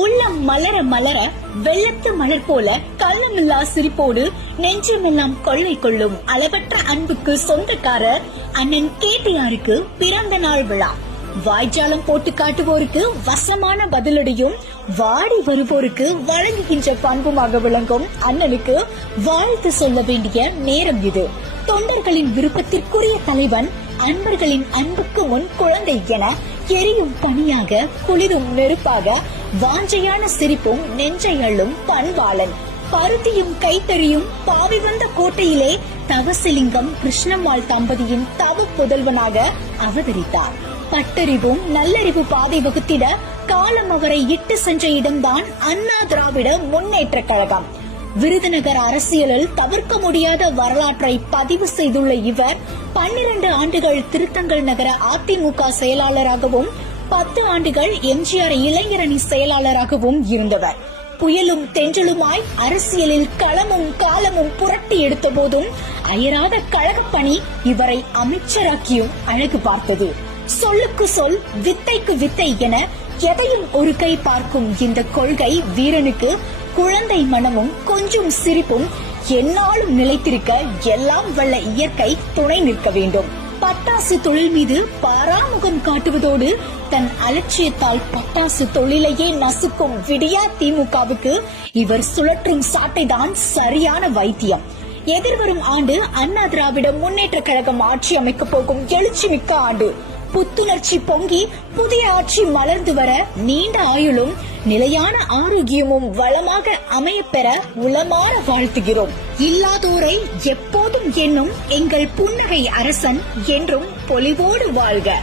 உள்ளம் மலர மலர வெள்ளத்து மலர் போல கள்ளமில்லா சிரிப்போடு நெஞ்சமெல்லாம் கொள்ளை கொள்ளும் அளவற்ற அன்புக்கு சொந்தக்காரர் அண்ணன் கேடிஆருக்கு பிறந்த நாள் விழா. வாய்ஜாலம் போட்டு காட்டுவோருக்கு வசமான பதிலடியும் வாடி வருவோருக்கு வழங்குகின்ற பண்புமாக விளங்கும் அண்ணனுக்கு வாழ்த்து சொல்ல வேண்டிய நேரம் இது. தொண்டர்களின் விருப்பத்திற்குரிய தலைவன், அன்பர்களின் அன்புக்கு முன் குழந்தை என எரியும் பணியாக, குளிரும் நெருப்பாக, வாஞ்சையான சிரிப்பும் நெஞ்சை அள்ளும் பண்பாளன். பருத்தியும் கைத்தறியும் பாவி வந்த கோட்டையிலே தவசிலிங்கம் கிருஷ்ணம்மாள் தம்பதியின் தவ புதல்வனாக அவதரித்தார். பட்டறிவும் நல்லறிவு பாதை வகுத்திட காலம் அவரை இட்டு சென்ற இடம்தான் அண்ணா திராவிட முன்னேற்ற கழகம். விருதுநகர் அரசியலில் தவிர்க்க முடியாத வரலாற்றை பதிவு செய்துள்ள இவர் 12 ஆண்டுகள் திருத்தங்கல் நகர அதிமுக செயலாளராகவும் 10 ஆண்டுகள் எம்ஜிஆர் இளைஞரணி செயலாளராகவும் இருந்தவர். புயலும் தென்றலுமாய் அரசியலில் களமும் காலமும் புரட்டி எடுத்த போதும் அயராத கழகப்பணி இவரை அமைச்சராக்கியும் அழகு பார்த்தது. சொல்லுக்கு சொல், வித்தைக்கு வித்தை என எதையும் ஒரு கை பார்க்கும் இந்த கொள்கை வீரனுக்கு குழந்தை மனமும் கொஞ்சம் சிரிப்பும் என்னாலும் நிலைத்திருக்க எல்லாம் வல்ல இயற்கை துணை நிற்க வேண்டும். பட்டாசு தொழில் மீது பாராமுகம் காட்டுவதோடு தன் அலட்சியத்தால் பட்டாசு தொழிலையே நசுக்கும் விடியா திமுகவுக்கு இவர் சுழற்றும் சாட்டைதான் சரியான வைத்தியம். எதிர்வரும் ஆண்டு அண்ணா திராவிட முன்னேற்ற கழகம் ஆட்சி அமைக்க போகும் எழுச்சி மிக்க ஆண்டு. புத்துணர்ச்சி பொங்கி புதிய ஆட்சி மலர்ந்து வர நீண்ட ஆயுளும் நிலையான ஆரோக்கியமும் வளமாக அமையப்பெற உளமாற வாழ்த்துகிறோம். இல்லாதோரை எப்போதும் என்னும் எங்கள் புன்னகை அரசன் என்றும் பொலிவோடு வாழ்க.